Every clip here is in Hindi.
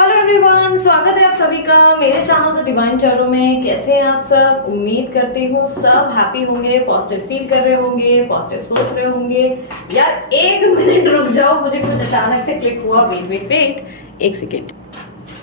हेलो एवरीवन, स्वागत है आप सभी का मेरे चैनल द डिवाइन टैरो में। कैसे हैं आप सब? उम्मीद करती हूँ सब हैप्पी होंगे, पॉजिटिव फील कर रहे होंगे, पॉजिटिव सोच रहे होंगे। यार एक मिनट रुक जाओ, मुझे कुछ अचानक से क्लिक हुआ। वेट वेट वेट, एक सेकेंड।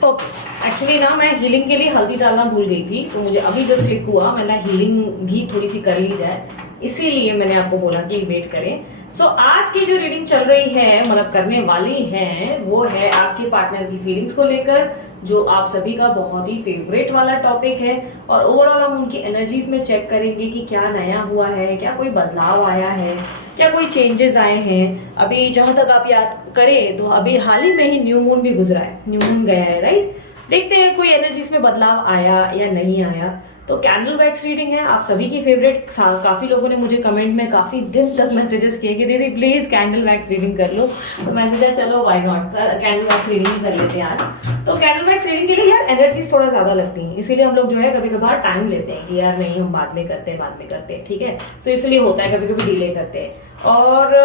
ओके, एक्चुअली ना मैं हीलिंग के लिए हल्दी डालना भूल गई थी, तो मुझे अभी जस्ट क्लिक हुआ। मैंने हीलिंग भी थोड़ी सी कर ली जाए, इसीलिए मैंने आपको बोला कि वेट करें। आज की जो रीडिंग चल रही है, मतलब करने वाली है, वो है आपके पार्टनर की फीलिंग्स को लेकर, जो आप सभी का बहुत ही फेवरेट वाला टॉपिक है। और ओवरऑल हम उनकी एनर्जीज में चेक करेंगे कि क्या नया हुआ है, क्या कोई बदलाव आया है, क्या कोई चेंजेस आए हैं। अभी जहां तक आप याद करें तो अभी हाल ही में ही न्यू मून भी गुजरा है, न्यू मून गया है, राइट। देखते हैं कोई एनर्जीज में बदलाव आया या नहीं आया। तो कैंडल वैक्स रीडिंग है आप सभी की फेवरेट। काफी लोगों ने मुझे कमेंट में काफी दिन तक मैसेजेस किए कि दीदी प्लीज कैंडल वैक्स रीडिंग कर लो। तो मैंने सोचा चलो why not, candle wax reading कर लेते हैं आज। तो कैंडल वैक्स रीडिंग के लिए यार एनर्जीज थोड़ा ज्यादा लगती हैं, इसीलिए हम लोग जो है कभी कभार टाइम लेते हैं कि यार नहीं हम बाद में करते हैं, ठीक है। तो इसलिए होता है कभी कभी डिले करते हैं। और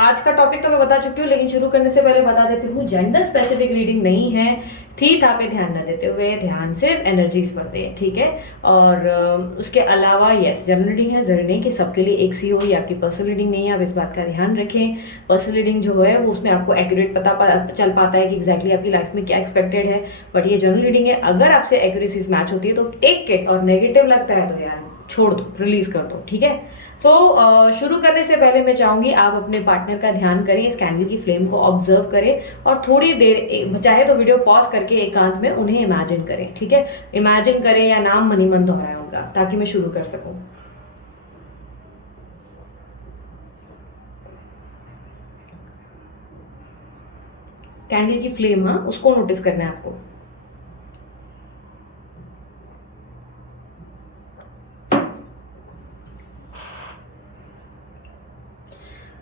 आज का टॉपिक तो मैं बता चुकी हूँ, लेकिन शुरू करने से पहले बता देती हूँ जेंडर स्पेसिफिक रीडिंग नहीं है। थी था पे ध्यान न देते हुए ध्यान सिर्फ एनर्जीज पर दें, ठीक है। और उसके अलावा यस जनरल रीडिंग है, जरूरी नहीं कि सबके लिए एक सी हो। ये आपकी पर्सनल रीडिंग नहीं है, आप इस बात का ध्यान रखें। पर्सनल रीडिंग जो है वो उसमें आपको एक्यूरेट चल पाता है कि एग्जैक्टली आपकी लाइफ में क्या एक्सपेक्टेड है। बट ये जनरल रीडिंग है, अगर आपसे एक्यूरेसीज मैच होती है तो टेक इट, और नेगेटिव लगता है तो यार छोड़ दो, रिलीज कर दो, ठीक है। शुरू करने से पहले मैं चाहूंगी आप अपने पार्टनर का ध्यान करें, इस कैंडल की फ्लेम को ऑब्जर्व करें, और थोड़ी देर चाहे तो वीडियो पॉज करके एकांत में उन्हें इमेजिन करें, ठीक है। इमेजिन करें या नाम मनी मन दोहराया होगा ताकि मैं शुरू कर सकूं। कैंडल की फ्लेम, हाँ, उसको नोटिस करना है आपको।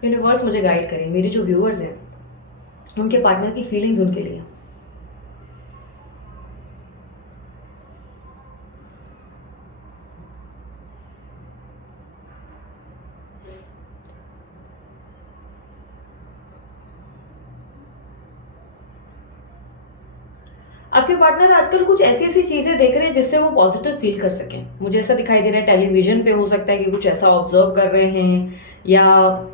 यूनिवर्स मुझे गाइड करें, मेरे जो व्यूअर्स हैं उनके पार्टनर की फीलिंग्स उनके लिए। आपके पार्टनर आजकल कुछ ऐसी ऐसी चीजें देख रहे हैं जिससे वो पॉजिटिव फील कर सकें। मुझे ऐसा दिखाई दे रहा है टेलीविजन पे हो सकता है कि कुछ ऐसा ऑब्जर्व कर रहे हैं, या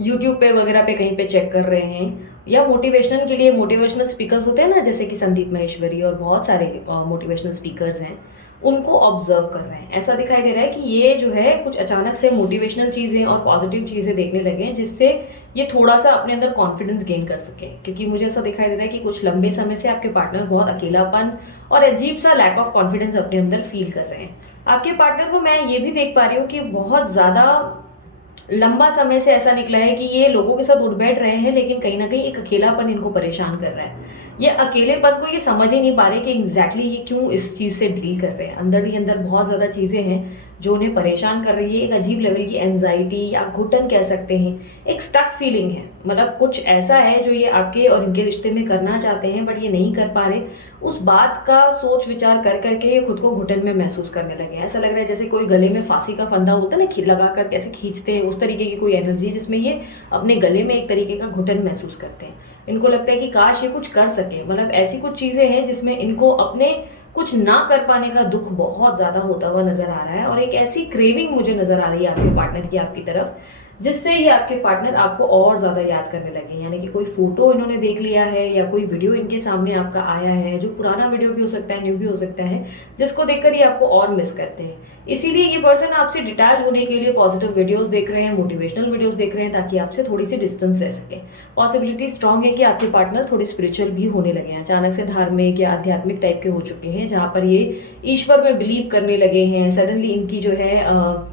यूट्यूब पे वगैरह पे कहीं पे चेक कर रहे हैं, या मोटिवेशनल के लिए मोटिवेशनल स्पीकर्स होते हैं ना, जैसे कि संदीप महेश्वरी और बहुत सारे मोटिवेशनल स्पीकर्स हैं, उनको ऑब्जर्व कर रहे हैं। ऐसा दिखाई दे रहा है कि ये जो है कुछ अचानक से मोटिवेशनल चीज़ें और पॉजिटिव चीज़ें देखने लगे हैं, जिससे ये थोड़ा सा अपने अंदर कॉन्फिडेंस गेन कर सके। क्योंकि मुझे ऐसा दिखाई दे रहा है कि कुछ लंबे समय से आपके पार्टनर बहुत अकेलापन और अजीब सा लैक ऑफ कॉन्फिडेंस अपने अंदर फील कर रहे हैं। आपके पार्टनर को मैं ये भी देख पा रही हूँ कि बहुत ज़्यादा लंबा समय से ऐसा निकला है कि ये लोगों के साथ उठ बैठ रहे हैं, लेकिन कहीं ना कहीं एक अकेलापन इनको परेशान कर रहा है। ये अकेलेपन को ये समझ ही नहीं पा रहे कि एग्जैक्टली ये क्यों इस चीज़ से डील कर रहे हैं। अंदर ही अंदर बहुत ज़्यादा चीज़ें हैं जो उन्हें परेशान कर रही है। एक अजीब लेवल की एंजाइटी या घुटन कह सकते हैं, एक स्टक फीलिंग है। मतलब कुछ ऐसा है जो ये आपके और इनके रिश्ते में करना चाहते हैं बट ये नहीं कर पा रहे। उस बात का सोच विचार कर करके ये खुद को घुटन में महसूस करने लगे हैं। ऐसा लग रहा है जैसे कोई गले में फांसी का फंदा होता है ना, लगा कर कैसे खींचते हैं, उस तरीके की कोई एनर्जी जिसमें ये अपने गले में एक तरीके का घुटन महसूस करते हैं। इनको लगता है कि काश ये कुछ कर सके। मतलब ऐसी कुछ चीजें हैं जिसमें इनको अपने कुछ ना कर पाने का दुख बहुत ज्यादा होता हुआ नजर आ रहा है। और एक ऐसी क्रेविंग मुझे नजर आ रही है आपके पार्टनर की आपकी तरफ, जिससे ये आपके पार्टनर आपको और ज्यादा याद करने लगे। यानी कि कोई फोटो इन्होंने देख लिया है या कोई वीडियो इनके सामने आपका आया है, जो पुराना वीडियो भी हो सकता है, न्यू भी हो सकता है, जिसको देखकर ये आपको और मिस करते हैं। इसीलिए ये पर्सन आपसे डिटैच होने के लिए पॉजिटिव वीडियोस देख रहे हैं, मोटिवेशनल वीडियोस देख रहे हैं, ताकि आपसे थोड़ी सी डिस्टेंस रह सके। पॉसिबिलिटी स्ट्रांग है कि आपके पार्टनर थोड़े स्पिरिचुअल भी होने लगे हैं, अचानक से धार्मिक या आध्यात्मिक टाइप के हो चुके हैं, जहाँ पर ये ईश्वर में बिलीव करने लगे हैं। सडनली इनकी जो है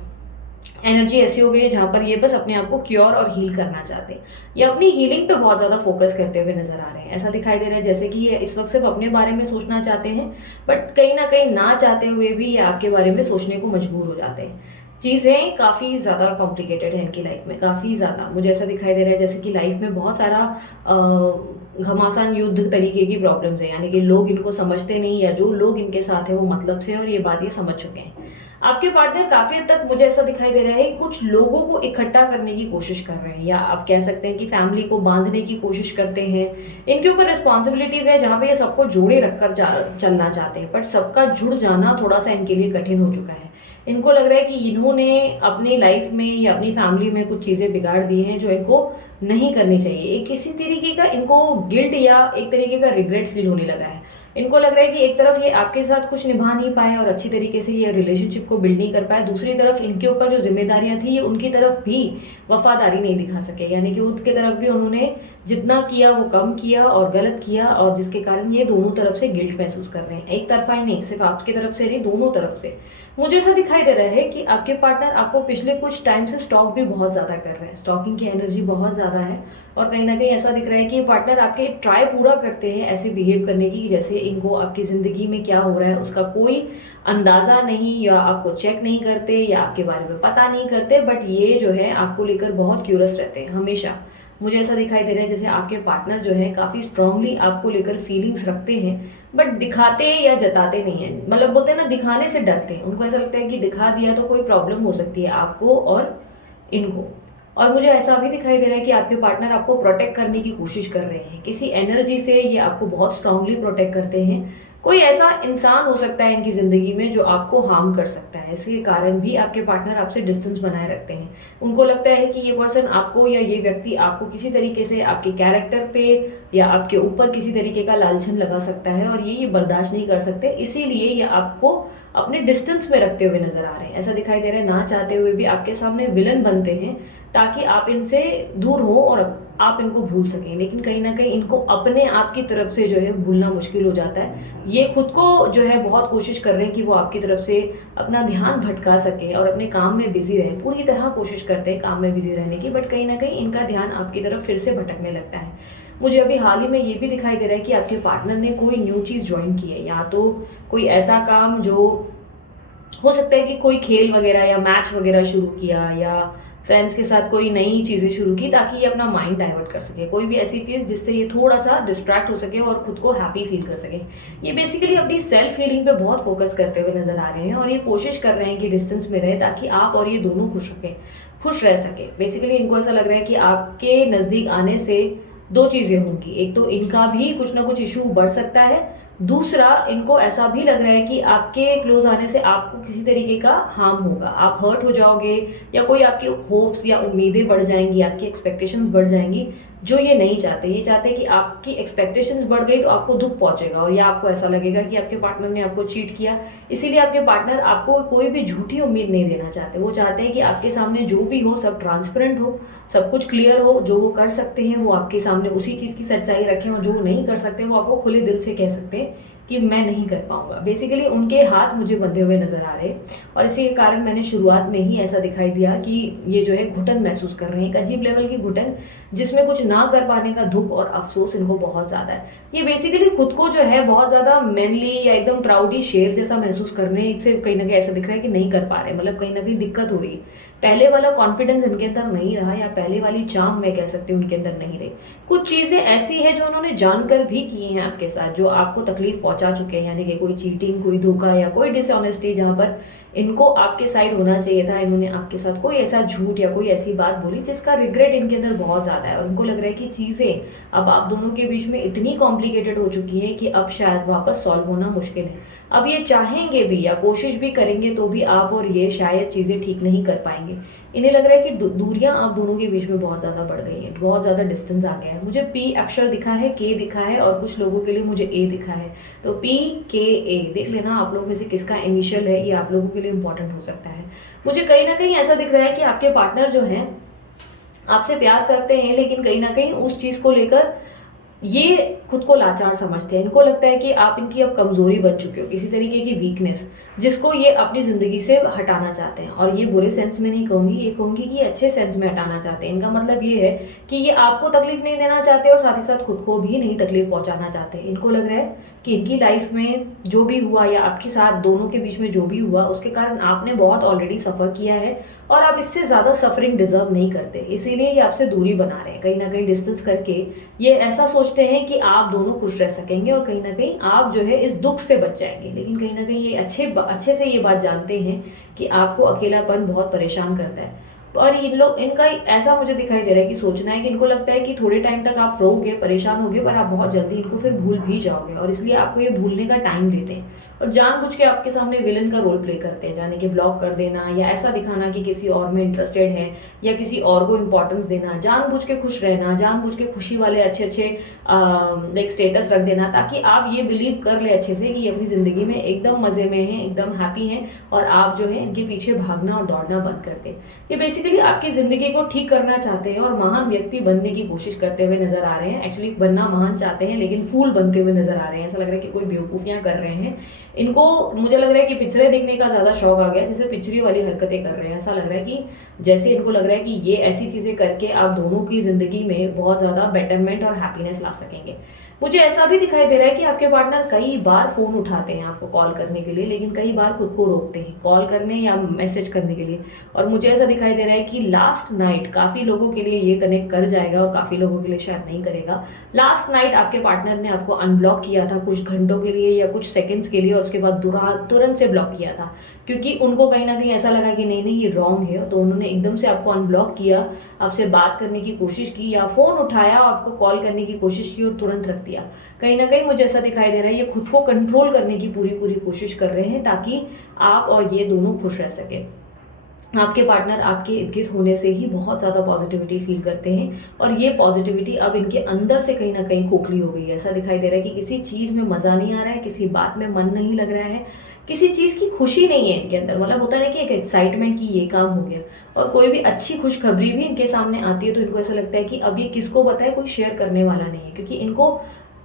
एनर्जी ऐसी हो गई है जहां पर ये बस अपने आप को क्योर और हील करना चाहते हैं। ये अपनी हीलिंग पे बहुत ज्यादा फोकस करते हुए नजर आ रहे हैं। ऐसा दिखाई दे रहा है जैसे कि ये इस वक्त सिर्फ अपने बारे में सोचना चाहते हैं, बट कहीं ना कहीं ना चाहते हुए भी ये आपके बारे में सोचने को मजबूर हो जाते हैं। चीजें काफी ज्यादा कॉम्प्लिकेटेड है इनकी लाइफ में, काफी ज्यादा। मुझे ऐसा दिखाई दे रहा है जैसे कि लाइफ में बहुत सारा घमासान युद्ध तरीके की प्रॉब्लम्स है। यानी कि लोग इनको समझते नहीं, या जो लोग इनके साथ है वो मतलब से, और ये बात ये समझ चुके हैं। आपके पार्टनर काफ़ी हद तक मुझे ऐसा दिखाई दे रहा है कुछ लोगों को इकट्ठा करने की कोशिश कर रहे हैं, या आप कह सकते हैं कि फैमिली को बांधने की कोशिश करते हैं। इनके ऊपर रिस्पॉन्सिबिलिटीज़ है जहाँ पे ये सबको जोड़े रखकर चलना चाहते हैं, बट सबका जुड़ जाना थोड़ा सा इनके लिए कठिन हो चुका है। इनको लग रहा है कि इन्होंने अपनी लाइफ में या अपनी फैमिली में कुछ चीज़ें बिगाड़ दी हैं जो इनको नहीं करनी चाहिए। एक किसी तरीके का इनको गिल्ट या एक तरीके का रिग्रेट फील होने लगा है। इनको लग रहा है कि एक तरफ ये आपके साथ कुछ निभा नहीं पाए और अच्छी तरीके से ये रिलेशनशिप को बिल्ड नहीं कर पाए, दूसरी तरफ इनके ऊपर जो जिम्मेदारियां थी ये उनकी तरफ भी वफादारी नहीं दिखा सके, यानी कि उनके तरफ भी उन्होंने जितना किया वो कम किया और गलत किया, और जिसके कारण ये दोनों तरफ से गिल्ट महसूस कर रहे हैं। एक तरफा ही नहीं, सिर्फ आपकी तरफ से नहीं, दोनों तरफ से। मुझे ऐसा दिखाई दे रहा है कि आपके पार्टनर आपको पिछले कुछ टाइम से स्टॉक भी बहुत ज़्यादा कर रहे हैं, स्टॉकिंग की एनर्जी बहुत ज़्यादा है, और कहीं ना कहीं ऐसा दिख रहा है कि ये पार्टनर आपके ट्राई पूरा करते हैं ऐसे बिहेव करने की जैसे इनको आपकी ज़िंदगी में क्या हो रहा है उसका कोई अंदाज़ा नहीं, या आपको चेक नहीं करते या आपके बारे में पता नहीं करते, बट ये जो है आपको लेकर बहुत क्यूरियस रहते हैं हमेशा। मुझे ऐसा दिखाई दे रहा है जैसे आपके पार्टनर जो है काफ़ी स्ट्रांगली आपको लेकर फीलिंग्स रखते हैं, बट दिखाते या जताते नहीं है। मतलब बोलते हैं ना, दिखाने से डरते हैं। उनको ऐसा लगता है कि दिखा दिया तो कोई प्रॉब्लम हो सकती है आपको और इनको। और मुझे ऐसा भी दिखाई दे रहा है कि आपके पार्टनर आपको प्रोटेक्ट करने की कोशिश कर रहे हैं किसी एनर्जी से, ये आपको बहुत स्ट्रांगली प्रोटेक्ट करते हैं। कोई ऐसा इंसान हो सकता है इनकी ज़िंदगी में जो आपको हार्म कर सकता है, इसके कारण भी आपके पार्टनर आपसे डिस्टेंस बनाए रखते हैं। उनको लगता है कि ये पर्सन आपको या ये व्यक्ति आपको किसी तरीके से आपके कैरेक्टर पे या आपके ऊपर किसी तरीके का लालचन लगा सकता है, और ये बर्दाश्त नहीं कर सकते, इसीलिए ये आपको अपने डिस्टेंस में रखते हुए नजर आ रहे हैं। ऐसा दिखाई दे रहा है ना चाहते हुए भी आपके सामने विलन बनते हैं ताकि आप इनसे दूर हो और आप इनको भूल सकें, लेकिन कहीं ना कहीं इनको अपने आप की तरफ से जो है भूलना मुश्किल हो जाता है। ये खुद को जो है बहुत कोशिश कर रहे हैं कि वो आपकी तरफ से अपना ध्यान भटका सके और अपने काम में बिजी रहें, पूरी तरह कोशिश करते हैं काम में बिजी रहने की, बट कहीं ना कहीं इनका ध्यान आपकी तरफ फिर से भटकने लगता है। मुझे अभी हाल ही में ये भी दिखाई दे रहा है कि आपके पार्टनर ने कोई न्यू चीज़ ज्वाइन की है, या तो कोई ऐसा काम जो हो सकता है कि कोई खेल वगैरह या मैच वगैरह शुरू किया, या फ्रेंड्स के साथ कोई नई चीज़ें शुरू की ताकि ये अपना माइंड डाइवर्ट कर सके, कोई भी ऐसी चीज़ जिससे ये थोड़ा सा डिस्ट्रैक्ट हो सके और खुद को हैप्पी फील कर सके। ये बेसिकली अपनी सेल्फ फीलिंग पे बहुत फोकस करते हुए नजर आ रहे हैं, और ये कोशिश कर रहे हैं कि डिस्टेंस में रहे ताकि आप और ये दोनों खुश रह सके। बेसिकली इनको ऐसा लग रहा है कि आपके नज़दीक आने से दो चीज़ें होंगी, एक तो इनका भी कुछ ना कुछ इशू बढ़ सकता है, दूसरा इनको ऐसा भी लग रहा है कि आपके क्लोज आने से आपको किसी तरीके का हार्म होगा, आप हर्ट हो जाओगे, या कोई आपकी होप्स या उम्मीदें बढ़ जाएंगी, आपकी एक्सपेक्टेशंस बढ़ जाएंगी, जो ये नहीं चाहते। ये चाहते हैं कि आपकी एक्सपेक्टेशंस बढ़ गई तो आपको दुख पहुंचेगा, और या आपको ऐसा लगेगा कि आपके पार्टनर ने आपको चीट किया, इसीलिए आपके पार्टनर आपको कोई भी झूठी उम्मीद नहीं देना चाहते। वो चाहते हैं कि आपके सामने जो भी हो सब ट्रांसपेरेंट हो, सब कुछ क्लियर हो, जो वो कर सकते हैं वो आपके सामने उसी चीज़ की सच्चाई रखें, और जो वो नहीं कर सकते वो आपको खुले दिल से कह सकते हैं कि मैं नहीं कर पाऊंगा। बेसिकली उनके हाथ मुझे बंधे हुए नजर आ रहे, और इसी के कारण मैंने शुरुआत में ही ऐसा दिखाई दिया कि ये जो है घुटन महसूस कर रहे हैं, एक अजीब लेवल की घुटन जिसमें कुछ ना कर पाने का दुख और अफसोस इनको बहुत ज़्यादा है। ये बेसिकली खुद को जो है बहुत ज़्यादा मैनली या एकदम प्राउडी शेर जैसा महसूस करने से कहीं ना कहीं ऐसा दिख रहा है कि नहीं कर पा रहे, मतलब कहीं ना कहीं दिक्कत हो रही है। पहले वाला कॉन्फिडेंस इनके अंदर नहीं रहा, या पहले वाली चार्म मैं कह सकती हूँ उनके अंदर नहीं रही। कुछ चीज़ें ऐसी है जो उन्होंने जानकर भी की हैं आपके साथ, जो आपको तकलीफ पहुंचा चुके हैं, यानी कि कोई चीटिंग, कोई धोखा या कोई डिसऑनेस्टी जहाँ पर इनको आपके साइड होना चाहिए था, इन्होंने आपके साथ कोई ऐसा झूठ या कोई ऐसी बात बोली जिसका रिग्रेट इनके अंदर बहुत ज़्यादा है, और उनको लग रहा है कि चीज़ें अब आप दोनों के बीच में इतनी कॉम्प्लिकेटेड हो चुकी हैं कि अब शायद वापस सॉल्व होना मुश्किल है। अब ये चाहेंगे भी या कोशिश भी करेंगे तो भी आप और ये शायद चीज़ें ठीक नहीं कर पाएंगे। इन्हें लग रहा है कि दूरियां आप दोनों के बीच में बहुत ज़्यादा बढ़ गई हैं, बहुत ज़्यादा डिस्टेंस आ गया है। मुझे पी अक्षर दिखा है, के दिखा है, और कुछ लोगों के लिए मुझे ए दिखा है, तो पी के ए देख लेना आप लोगों में से किसका इनिशियल है, ये आप लोगों के लिए इंपॉर्टेंट हो सकता है। मुझे कहीं ना कहीं ऐसा दिख रहा है कि आपके पार्टनर जो हैं आपसे प्यार करते हैं, लेकिन कहीं ना कहीं उस चीज़ को लेकर ये खुद को लाचार समझते हैं। इनको लगता है कि आप इनकी अब कमजोरी बन चुके हो, किसी तरीके की वीकनेस जिसको ये अपनी ज़िंदगी से हटाना चाहते हैं। और ये बुरे सेंस में नहीं कहूँगी, ये कहूँगी कि ये अच्छे सेंस में हटाना चाहते हैं। इनका मतलब ये है कि ये आपको तकलीफ नहीं देना चाहते और साथ ही साथ खुद को भी नहीं तकलीफ पहुँचाना चाहते। इनको लग रहा है कि इनकी लाइफ में जो भी हुआ या आपके साथ दोनों के बीच में जो भी हुआ उसके कारण आपने बहुत ऑलरेडी सफ़र किया है, और आप इससे ज़्यादा सफरिंग डिजर्व नहीं करते, इसीलिए ये आपसे दूरी बना रहे हैं। कहीं ना कहीं डिस्टेंस करके ये ऐसा सोच सोचते हैं कि आप दोनों खुश रह सकेंगे और कहीं ना कहीं आप जो है इस दुख से बच जाएंगे, लेकिन कहीं ना कहीं ये अच्छे से ये बात जानते हैं कि आपको अकेलापन बहुत परेशान करता है। और इन लोग इनका ऐसा मुझे दिखाई दे रहा है कि सोचना है कि इनको लगता है कि थोड़े टाइम तक आप रहोगे, परेशान होगे, पर आप बहुत जल्दी इनको फिर भूल भी जाओगे, और इसलिए आपको ये भूलने का टाइम देते हैं और जानबूझ के आपके सामने विलन का रोल प्ले करते हैं, जाने के ब्लॉक कर देना या ऐसा दिखाना कि किसी और में इंटरेस्टेड है या किसी और को इंपॉर्टेंस देना, जानबूझ के खुश रहना, जानबूझ के खुशी वाले अच्छे अच्छे लाइक स्टेटस रख देना, ताकि आप ये बिलीव कर ले अच्छे से कि ये अपनी जिंदगी में एकदम मजे में हैं, एकदम हैप्पी हैं, और आप जो है इनके पीछे भागना और दौड़ना बंद कर दे। ये बेसिकली आपकी जिंदगी को ठीक करना चाहते हैं और महान व्यक्ति बनने की कोशिश करते हुए नजर आ रहे हैं। एक्चुअली बनना महान चाहते हैं लेकिन फूल बनते हुए नजर आ रहे हैं। ऐसा लग रहा है कि कोई बेवकूफियां कर रहे हैं। इनको मुझे लग रहा है कि पिक्चरें देखने का ज्यादा शौक आ गया, जैसे पिक्चरी वाली हरकतें कर रहे हैं। ऐसा लग रहा है कि जैसे इनको लग रहा है कि ये ऐसी चीजें करके आप दोनों की जिंदगी में बहुत ज्यादा बेटरमेंट और हैप्पीनेस ला सकेंगे। मुझे ऐसा भी दिखाई दे रहा है कि आपके पार्टनर कई बार फोन उठाते हैं आपको कॉल करने के लिए, लेकिन कई बार खुद को रोकते हैं कॉल करने या मैसेज करने के लिए। और मुझे ऐसा दिखाई दे रहा है कि लास्ट नाइट काफी लोगों के लिए ये कनेक्ट कर जाएगा और काफी लोगों के लिए शायद नहीं करेगा। लास्ट नाइट आपके पार्टनर ने आपको अनब्लॉक किया था कुछ घंटों के लिए या कुछ सेकंड्स के लिए, और उसके बाद तुरंत से ब्लॉक किया था, क्योंकि उनको कहीं ना कहीं ऐसा लगा कि नहीं ये रॉन्ग है, तो उन्होंने एकदम से आपको अनब्लॉक किया, आपसे बात करने की कोशिश की या फोन उठाया, आपको कॉल करने की कोशिश की और तुरंत रख दिया। कहीं ना कहीं मुझे ऐसा दिखाई दे रहा है ये खुद को कंट्रोल करने की पूरी कोशिश कर रहे हैं ताकि आप और ये दोनों खुश रह सके। आपके पार्टनर आपके इर्द गिर्द होने से ही बहुत ज़्यादा पॉजिटिविटी फील करते हैं, और ये पॉजिटिविटी अब इनके अंदर से कहीं ना कहीं खोखली हो गई है। ऐसा दिखाई दे रहा है कि किसी चीज़ में मज़ा नहीं आ रहा है, किसी बात में मन नहीं लग रहा है, किसी चीज़ की खुशी नहीं है इनके अंदर। मतलब होता है ना कि एक एक्साइटमेंट की ये काम हो गया, और कोई भी अच्छी खुशखबरी भी इनके सामने आती है तो इनको ऐसा लगता है कि अब ये किसको बताए, कोई शेयर करने वाला नहीं है, क्योंकि इनको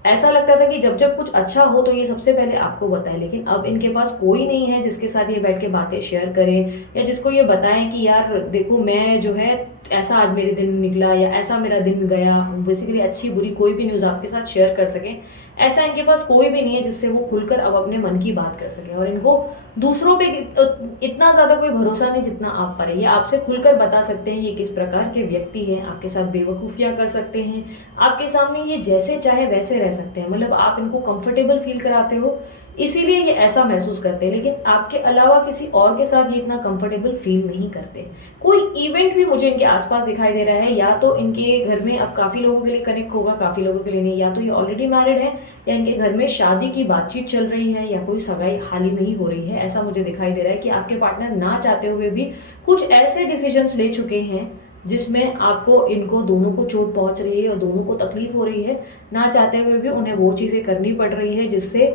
ऐसा लगता था कि जब जब कुछ अच्छा हो तो ये सबसे पहले आपको बताए, लेकिन अब इनके पास कोई नहीं है जिसके साथ ये बैठ के बातें शेयर करें या जिसको ये बताएं कि यार देखो मैं जो है ऐसा आज मेरे दिन निकला या ऐसा मेरा दिन गया। बेसिकली अच्छी बुरी कोई भी न्यूज़ आपके साथ शेयर कर सके, ऐसा इनके पास कोई भी नहीं है जिससे वो खुलकर अब अपने मन की बात कर सके। और इनको दूसरों पे इतना ज़्यादा कोई भरोसा नहीं जितना आप पर है। ये आपसे खुलकर बता सकते हैं ये किस प्रकार के व्यक्ति हैं, आपके साथ बेवकूफ़ियाँ कर सकते हैं, आपके सामने ये जैसे चाहे वैसे रह सकते हैं। मतलब आप इनको कंफर्टेबल फील कराते हो, इसीलिए ये ऐसा महसूस करते हैं, लेकिन आपके अलावा किसी और के साथ ये इतना कंफर्टेबल फील नहीं करते। कोई इवेंट भी मुझे इनके आसपास दिखाई दे रहा है, या तो इनके घर में अब काफ़ी लोगों के लिए कनेक्ट होगा, काफ़ी लोगों के लिए नहीं, या तो ये ऑलरेडी मैरिड है या इनके घर में शादी की बातचीत चल रही है या कोई सगाई हाल ही में ही हो रही है। ऐसा मुझे दिखाई दे रहा है कि आपके पार्टनर ना चाहते हुए भी कुछ ऐसे डिसीजंस ले चुके हैं जिसमें आपको इनको दोनों को चोट पहुंच रही है और दोनों को तकलीफ हो रही है। ना चाहते हुए भी उन्हें वो चीज़ें करनी पड़ रही है जिससे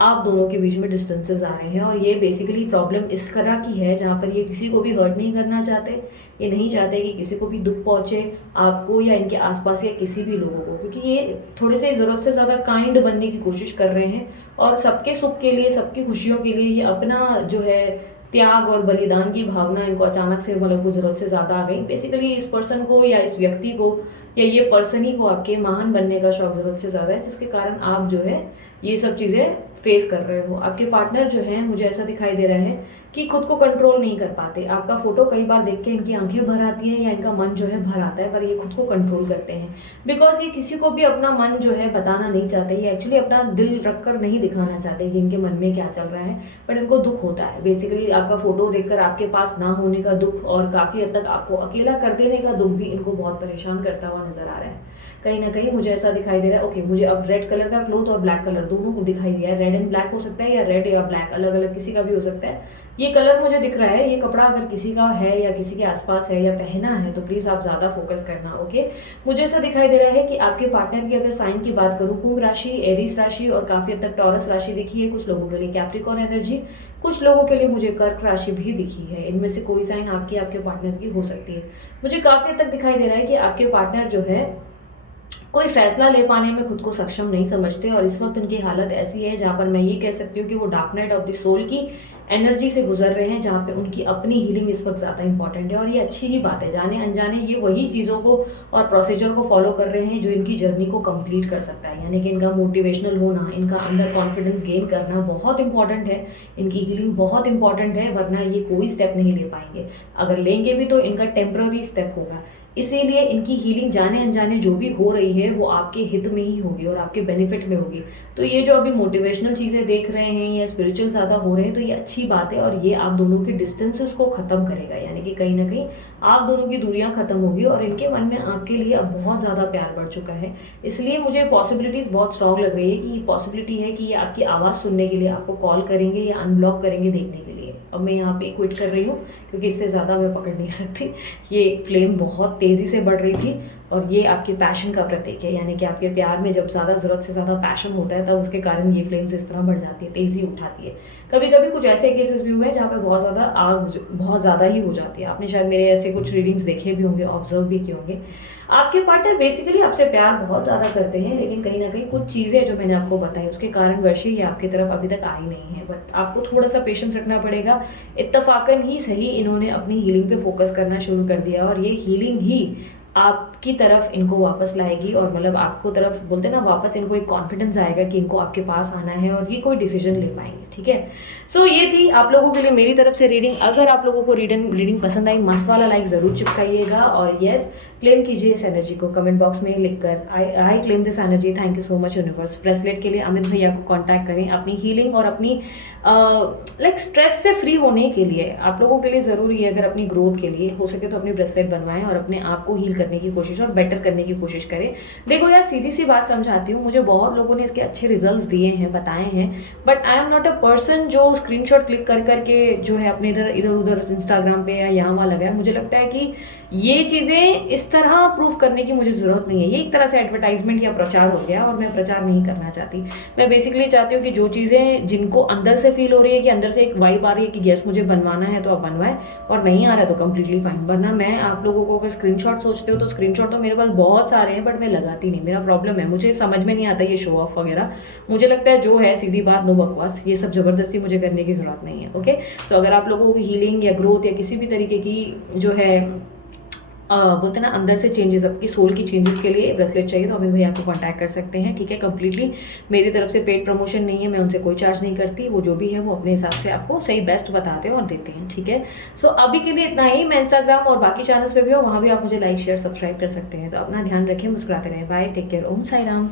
आप दोनों के बीच में डिस्टेंसेस आ रहे हैं। और ये बेसिकली प्रॉब्लम इस तरह की है जहाँ पर ये किसी को भी हर्ट नहीं करना चाहते, ये नहीं चाहते कि किसी को भी दुख पहुँचे, आपको या इनके आसपास या किसी भी लोगों को, क्योंकि ये थोड़े से ज़रूरत से ज़्यादा काइंड बनने की कोशिश कर रहे हैं और सबके सुख के लिए, सबकी खुशियों के लिए ये अपना जो है त्याग और बलिदान की भावना इनको अचानक से मतलब कुछ जरूरत से ज़्यादा आ गई। बेसिकली इस पर्सन को या इस व्यक्ति को या ये पर्सन ही को आपके महान बनने का शौक ज़रूरत से ज़्यादा है, जिसके कारण आप जो है ये सब चीज़ें फेस कर रहे हो। आपके पार्टनर जो है मुझे ऐसा दिखाई दे रहा है कि खुद को कंट्रोल नहीं कर पाते। आपका फोटो कई बार देख के इनकी आंखें भर आती हैं या इनका मन जो है भर आता है, पर ये खुद को कंट्रोल करते हैं बिकॉज ये किसी को भी अपना मन जो है बताना नहीं चाहते। ये एक्चुअली अपना दिल रख कर नहीं दिखाना चाहते कि इनके मन में क्या चल रहा है, बट इनको दुख होता है। बेसिकली आपका फोटो देखकर आपके पास ना होने का दुख और काफ़ी हद तक आपको अकेला कर देने का दुख भी इनको बहुत परेशान करता हुआ नजर आ रहा है। कहीं ना कहीं मुझे ऐसा दिखाई दे रहा है, ओके मुझे अब रेड कलर का क्लोथ और ब्लैक कलर दोनों को दिखाई दिया है। रेड एंड ब्लैक हो सकता है या रेड या ब्लैक अलग अलग किसी का भी हो सकता है। ये कलर मुझे दिख रहा है। ये कपड़ा अगर किसी का है या किसी के आसपास है या पहना है तो प्लीज़ आप ज़्यादा फोकस करना, ओके। मुझे ऐसा दिखाई दे रहा है कि आपके पार्टनर की अगर साइन की बात करूँ, कुंभ राशि, एरीज राशि और काफ़ी हद तक टॉरस राशि दिखी है। कुछ लोगों के लिए कैप्रिकॉर्न एनर्जी, कुछ लोगों के लिए मुझे कर्क राशि भी दिखी है। इनमें से कोई साइन आपकी आपके पार्टनर की हो सकती है। मुझे काफ़ी हद तक दिखाई दे रहा है कि आपके पार्टनर जो है कोई फैसला ले पाने में खुद को सक्षम नहीं समझते, और इस वक्त उनकी हालत ऐसी है जहाँ पर मैं ये कह सकती हूँ कि वो dark night of the soul की एनर्जी से गुजर रहे हैं, जहाँ पे उनकी अपनी हीलिंग इस वक्त ज़्यादा इंपॉर्टेंट है। और ये अच्छी ही बात है, जाने अनजाने ये वही चीज़ों को और प्रोसीजर को फॉलो कर रहे हैं जो इनकी जर्नी को कंप्लीट कर सकता है। यानी कि इनका मोटिवेशनल होना, इनका अंदर कॉन्फिडेंस गेन करना बहुत इंपॉर्टेंट है, इनकी हीलिंग बहुत इंपॉर्टेंट है, वरना ये कोई स्टेप नहीं ले पाएंगे। अगर लेंगे भी तो इनका टेम्पररी स्टेप होगा। इसीलिए इनकी हीलिंग जाने अनजाने जो भी हो रही है वो आपके हित में ही होगी और आपके बेनिफिट में होगी। तो ये जो अभी मोटिवेशनल चीज़ें देख रहे हैं या स्पिरिचुअल ज़्यादा हो रहे हैं, तो ये अच्छी बात है और ये आप दोनों की डिस्टेंसेस को ख़त्म करेगा, यानी कि कहीं ना कहीं आप दोनों की दूरियां ख़त्म होगी और इनके मन में आपके लिए अब बहुत ज़्यादा प्यार बढ़ चुका है। इसलिए मुझे पॉसिबिलिटीज़ बहुत स्ट्रांग लग रही है कि पॉसिबिलिटी है कि ये आपकी आवाज़ सुनने के लिए आपको कॉल करेंगे या अनब्लॉक करेंगे देखने के लिए। अब मैं यहाँ पे क्विट कर रही हूँ क्योंकि इससे ज़्यादा मैं पकड़ नहीं सकती। ये फ्लेम बहुत तेज़ी से बढ़ रही थी और ये आपके पैशन का प्रतीक है, यानी कि आपके प्यार में जब ज़्यादा ज़रूरत से ज़्यादा पैशन होता है तब उसके कारण ये फ्लेम्स इस तरह बढ़ जाती है, तेज़ी उठाती है। कभी कभी कुछ ऐसे केसेस भी हुए हैं जहाँ पे बहुत ज़्यादा आग बहुत ज़्यादा ही हो जाती है। आपने शायद मेरे ऐसे कुछ रीडिंग्स देखे भी होंगे, ऑब्जर्व भी किए होंगे। आपके पार्टनर बेसिकली आपसे प्यार बहुत ज़्यादा करते हैं, लेकिन कहीं ना कहीं कुछ चीज़ें जो मैंने आपको बताई उसके कारण वैसे ये आपकी तरफ अभी तक आई नहीं है। बट आपको थोड़ा सा पेशेंस रखना पड़ेगा। इत्तफाकन ही सही इन्होंने अपनी हीलिंग पे फोकस करना शुरू कर दिया और ये हीलिंग ही आपकी तरफ इनको वापस लाएगी और मतलब आपको तरफ बोलते हैं ना, वापस इनको एक कॉन्फिडेंस आएगा कि इनको आपके पास आना है और ये कोई डिसीजन ले पाएंगे। ठीक है, सो ये थी आप लोगों के लिए मेरी तरफ से रीडिंग। अगर आप लोगों को रीडिंग पसंद आई, मस्त वाला लाइक ज़रूर चिपकाइएगा और येस क्लेम कीजिए इस एनर्जी को कमेंट बॉक्स में लिखकर। I claim this energy. Thank you so much universe. Bracelet के लिए अमित भैया को कॉन्टैक्ट करें अपनी हीलिंग और अपनी स्ट्रेस से फ्री होने के लिए। आप लोगों के लिए ज़रूरी है, अगर अपनी ग्रोथ के लिए हो सके तो अपनी ब्रेसलेट बनवाएं और अपने आप को हील करने की कोशिश और बेटर करने की कोशिश करें। देखो यार, सीधी सी बात समझाती हूँ, मुझे बहुत लोगों ने इसके अच्छे रिजल्ट्स दिए हैं, बताए हैं, but I am not a person जो स्क्रीनशॉट क्लिक कर करके जो है अपने इधर उधर इंस्टाग्राम पे या यहाँ वहाँ लगाए। मुझे लगता है कि ये चीज़ें इस तरह प्रूफ करने की मुझे ज़रूरत नहीं है। ये एक तरह से एडवर्टाइजमेंट या प्रचार हो गया और मैं प्रचार नहीं करना चाहती। मैं बेसिकली चाहती हूँ कि जो चीज़ें जिनको अंदर से फील हो रही है कि अंदर से एक वाइब आ रही है कि यस मुझे बनवाना है, तो आप बनवाएं, और नहीं आ रहा है तो कम्प्लीटली फाइन। वरना मैं आप लोगों को अगर स्क्रीनशॉट सोचते हो तो स्क्रीनशॉट तो मेरे पास बहुत सारे हैं, बट मैं लगाती नहीं। मेरा प्रॉब्लम है, मुझे समझ में नहीं आता ये शो ऑफ वगैरह। मुझे लगता है जो है सीधी बात, नो बकवास, ये सब ज़बरदस्ती मुझे करने की ज़रूरत नहीं है। ओके, सो अगर आप लोगों को हीलिंग या ग्रोथ या किसी भी तरीके की जो है बोलते हैं ना अंदर से चेंजेस, आपकी सोल की चेंजेस के लिए ब्रेसलेट चाहिए तो अमित भैया आपको कांटेक्ट कर सकते हैं। ठीक है, कंप्लीटली मेरी तरफ से पेड प्रमोशन नहीं है, मैं उनसे कोई चार्ज नहीं करती। वो जो भी है वो अपने हिसाब से आपको सही बेस्ट बताते हैं और देते हैं। ठीक है, सो अभी के लिए इतना ही। मैं इंस्टाग्राम और बाकी चैनल्स पे भी हूँ, वहाँ भी आप मुझे लाइक शेयर सब्सक्राइब कर सकते हैं। तो अपना ध्यान रखें, मुस्कुराते रहें। बाय, टेक केयर, ओम साई राम।